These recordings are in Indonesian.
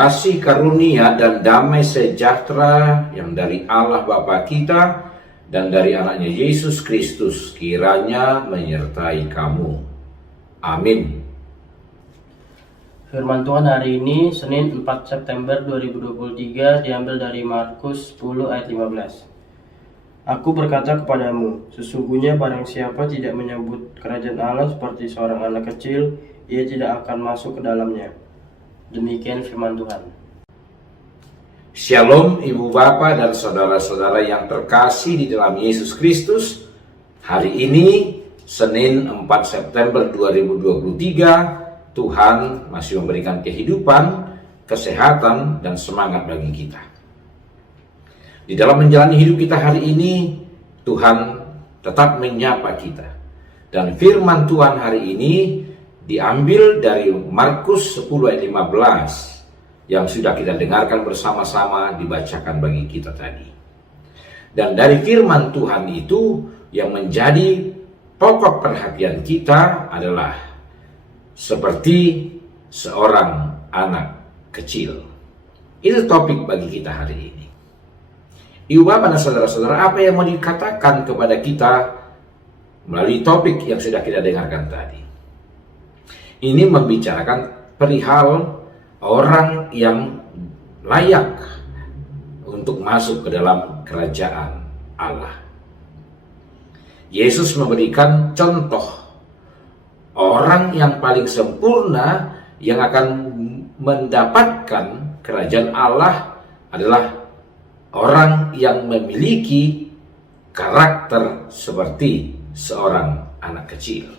kasih karunia dan damai sejahtera yang dari Allah Bapa kita dan dari anaknya Yesus Kristus kiranya menyertai kamu. Amin. Firman Tuhan hari ini Senin 4 September 2023 diambil dari Markus 10 ayat 15. Aku berkata kepadamu, sesungguhnya barang siapa tidak menyambut kerajaan Allah seperti seorang anak kecil, ia tidak akan masuk ke dalamnya. Demikian firman Tuhan. Shalom Ibu Bapa dan saudara-saudara yang terkasih di dalam Yesus Kristus. Hari ini Senin 4 September 2023, Tuhan masih memberikan kehidupan, kesehatan, dan semangat bagi kita. Di dalam menjalani hidup kita hari ini, Tuhan tetap menyapa kita. Dan firman Tuhan hari ini diambil dari Markus 10 ayat 15 yang sudah kita dengarkan bersama-sama dibacakan bagi kita tadi. Dan dari firman Tuhan itu yang menjadi pokok perhatian kita adalah seperti seorang anak kecil. Itu topik bagi kita hari ini. Ibu Bapak dan saudara-saudara, apa yang mau dikatakan kepada kita melalui topik yang sudah kita dengarkan tadi? Ini membicarakan perihal orang yang layak untuk masuk ke dalam kerajaan Allah. Yesus memberikan contoh orang yang paling sempurna yang akan mendapatkan kerajaan Allah adalah orang yang memiliki karakter seperti seorang anak kecil.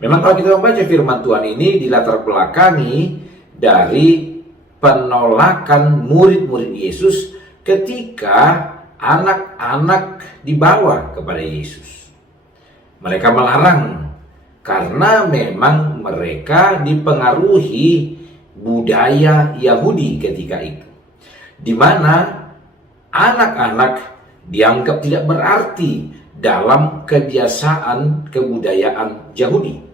Memang kalau kita membaca firman Tuhan ini dilatar belakangi dari penolakan murid-murid Yesus ketika anak-anak dibawa kepada Yesus. Mereka melarang karena memang mereka dipengaruhi budaya Yahudi ketika itu, di mana anak-anak dianggap tidak berarti dalam kebiasaan kebudayaan Yahudi.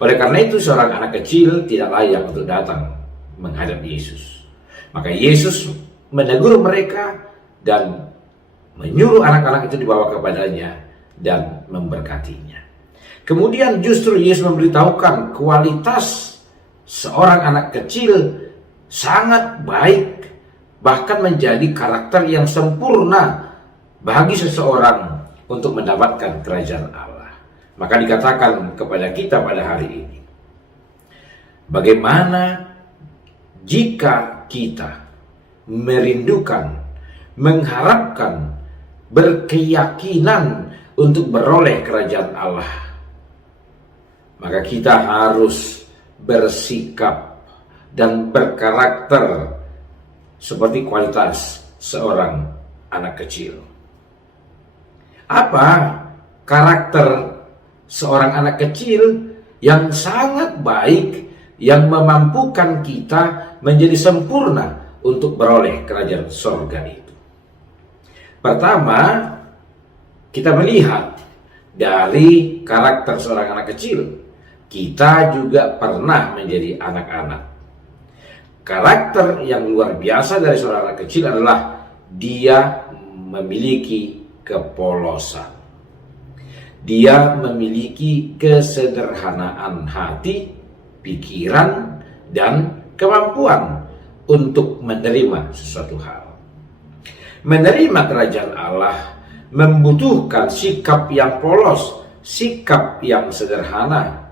Oleh karena itu seorang anak kecil tidak layak untuk datang menghadap Yesus. Maka Yesus menegur mereka dan menyuruh anak-anak itu dibawa kepadanya dan memberkatinya. Kemudian justru Yesus memberitahukan kualitas seorang anak kecil sangat baik, bahkan menjadi karakter yang sempurna bagi seseorang untuk mendapatkan kerajaan Allah. Maka dikatakan kepada kita pada hari ini, bagaimana jika kita merindukan, mengharapkan, berkeyakinan untuk beroleh kerajaan Allah, maka kita harus bersikap dan berkarakter seperti kualitas seorang anak kecil. Apa karakter seorang anak kecil yang sangat baik, yang memampukan kita menjadi sempurna untuk beroleh kerajaan surga itu? Pertama, kita melihat dari karakter seorang anak kecil, kita juga pernah menjadi anak-anak. Karakter yang luar biasa dari seorang anak kecil adalah dia memiliki kepolosan. Dia memiliki kesederhanaan hati, pikiran, dan kemampuan untuk menerima sesuatu hal. Menerima kerajaan Allah membutuhkan sikap yang polos, sikap yang sederhana.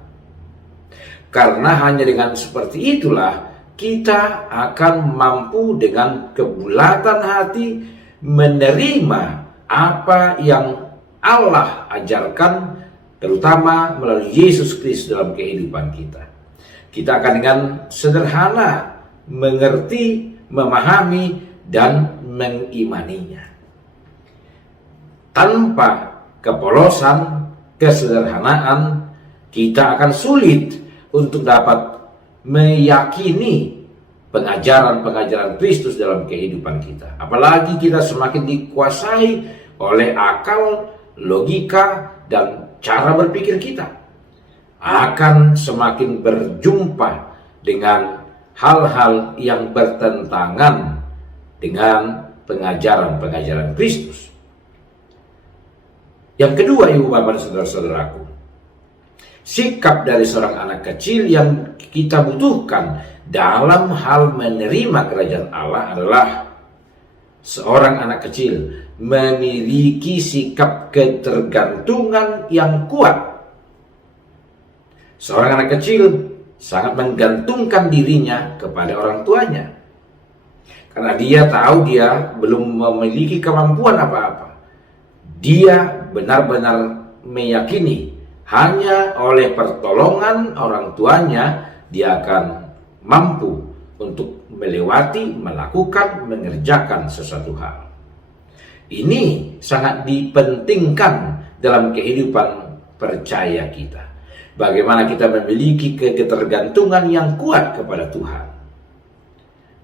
Karena hanya dengan seperti itulah kita akan mampu dengan kebulatan hati menerima apa yang Allah ajarkan, terutama melalui Yesus Kristus dalam kehidupan kita. Kita akan dengan sederhana mengerti, memahami, dan mengimaninya. Tanpa kepolosan, kesederhanaan, kita akan sulit untuk dapat meyakini pengajaran-pengajaran Kristus dalam kehidupan kita. Apalagi kita semakin dikuasai oleh akal, logika, dan cara berpikir kita, akan semakin berjumpa dengan hal-hal yang bertentangan dengan pengajaran-pengajaran Kristus. Yang kedua, Ibu Bapak dan Saudara-saudaraku, sikap dari seorang anak kecil yang kita butuhkan dalam hal menerima kerajaan Allah adalah seorang anak kecil memiliki sikap ketergantungan yang kuat. Seorang anak kecil sangat menggantungkan dirinya kepada orang tuanya, karena dia tahu dia belum memiliki kemampuan apa-apa. Dia benar-benar meyakini hanya oleh pertolongan orang tuanya dia akan mampu untuk melewati, melakukan, mengerjakan sesuatu hal. Ini sangat dipentingkan dalam kehidupan percaya kita. Bagaimana kita memiliki ketergantungan yang kuat kepada Tuhan.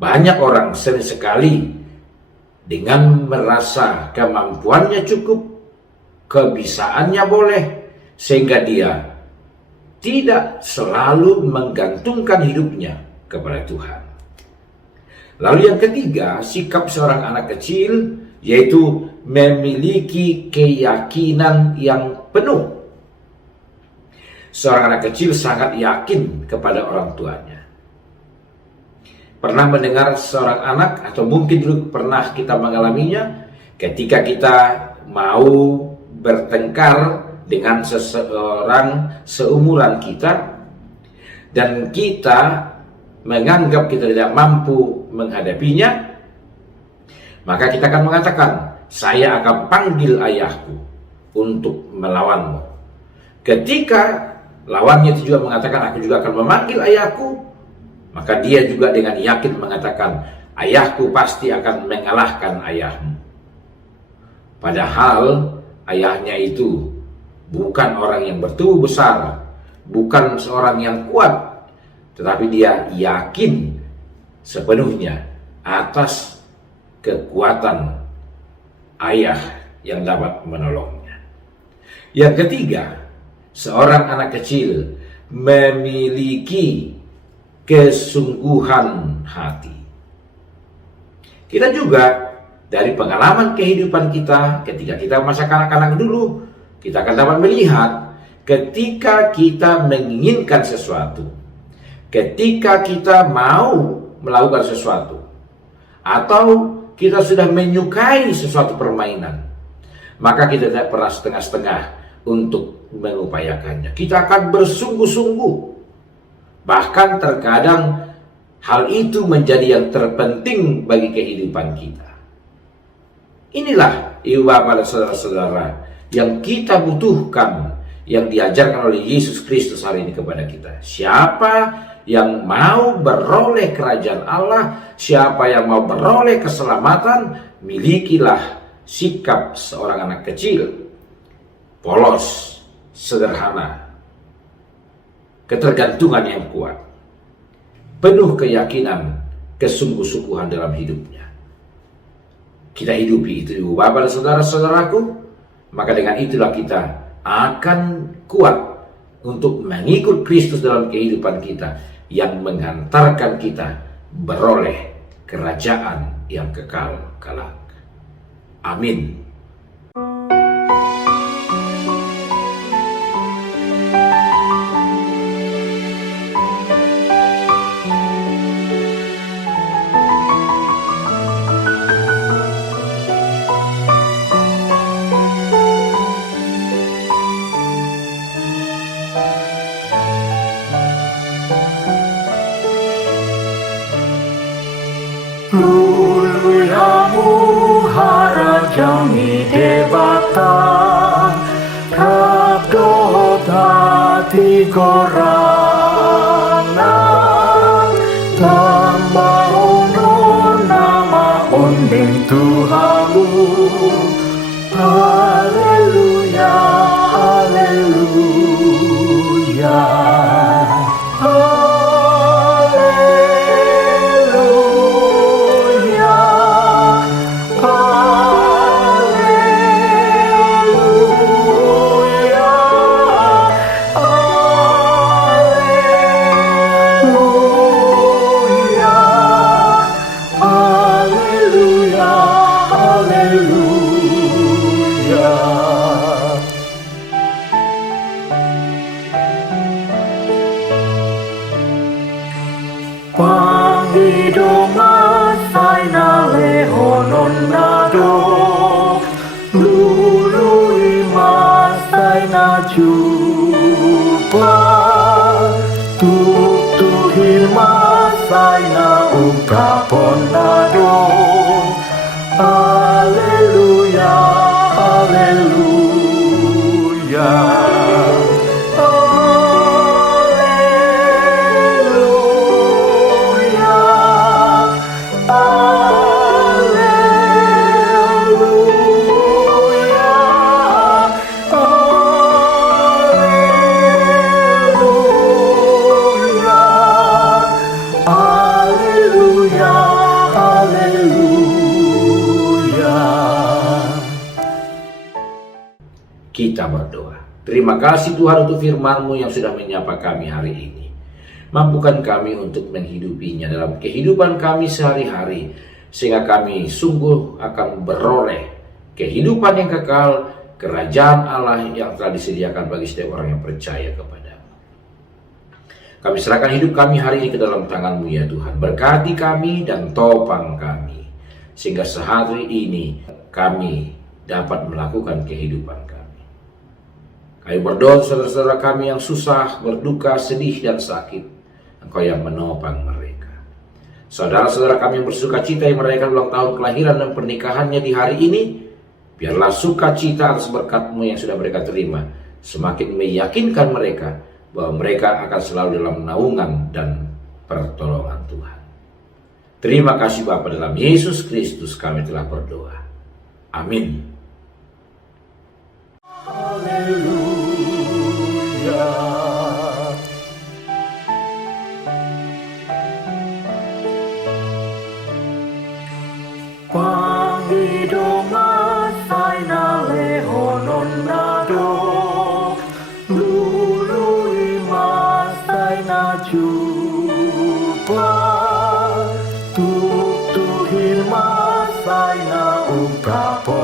Banyak orang sering sekali dengan merasa kemampuannya cukup, kebisaannya boleh, sehingga dia tidak selalu menggantungkan hidupnya kepada Tuhan. Lalu yang ketiga, sikap seorang anak kecil yaitu memiliki keyakinan yang penuh. Seorang anak kecil sangat yakin kepada orang tuanya. Pernah mendengar seorang anak, atau mungkin dulu pernah kita mengalaminya, ketika kita mau bertengkar dengan seseorang seumuran kita, dan kita menganggap kita tidak mampu menghadapinya, maka kita akan mengatakan, saya akan panggil ayahku untuk melawanmu. Ketika lawannya itu juga mengatakan, aku juga akan memanggil ayahku, maka dia juga dengan yakin mengatakan, ayahku pasti akan mengalahkan ayahmu. Padahal ayahnya itu bukan orang yang bertubuh besar, bukan seorang yang kuat, tetapi dia yakin sepenuhnya atas kekuatan ayah yang dapat menolongnya. Yang ketiga, seorang anak kecil memiliki kesungguhan hati. Kita juga dari pengalaman kehidupan kita ketika kita masa kanak-kanak dulu, kita akan dapat melihat ketika kita menginginkan sesuatu, ketika kita mau melakukan sesuatu, atau kita sudah menyukai sesuatu permainan, maka kita tidak pernah setengah-setengah untuk mengupayakannya. Kita akan bersungguh-sungguh. Bahkan terkadang hal itu menjadi yang terpenting bagi kehidupan kita. Inilah Ibu Bapak dan Saudara-saudara yang kita butuhkan, yang diajarkan oleh Yesus Kristus hari ini kepada kita. Siapa yang mau beroleh kerajaan Allah, siapa yang mau beroleh keselamatan, milikilah sikap seorang anak kecil, polos, sederhana, ketergantungan yang kuat, penuh keyakinan, kesungguh-sungguhan dalam hidupnya. Kita hidupi itu, Ibu Bapak dan Saudara-saudaraku, maka dengan itulah kita akan kuat untuk mengikut Kristus dalam kehidupan kita, yang menghantarkan kita beroleh kerajaan yang kekal kelak. Amin. Luluyamu harajangi debatan Kadot hati koranan Tambah nama ondeng Tuhanmu. Haleluya, haleluya. jumpa tuhin masai na ungkapon na do. Haleluya, haleluya, haleluya, haleluya, haleluya. Kita berdoa. Terima kasih Tuhan untuk firman-Mu yang sudah menyapa kami hari ini. Mampukan kami untuk menghidupinya dalam kehidupan kami sehari-hari, sehingga kami sungguh akan beroleh kehidupan yang kekal, kerajaan Allah yang telah disediakan bagi setiap orang yang percaya kepada-Mu. Kami serahkan hidup kami hari ini ke dalam tangan-Mu ya Tuhan. Berkati kami dan topang kami, sehingga sehari ini kami dapat melakukan kehidupan kami. Kami berdoa saudara-saudara kami yang susah, berduka, sedih, dan sakit. Engkau yang menopang mereka. Saudara-saudara kami yang bersuka cita yang merayakan ulang tahun kelahiran dan pernikahannya di hari ini, biarlah sukacita atas berkat-Mu yang sudah mereka terima semakin meyakinkan mereka bahwa mereka akan selalu dalam naungan dan pertolongan Tuhan. Terima kasih Bapa, dalam Yesus Kristus kami telah berdoa. Amin. Haleluya. Pangido masai na lehonon nado, lului masai na jumpa, tuhin masai na ungkapon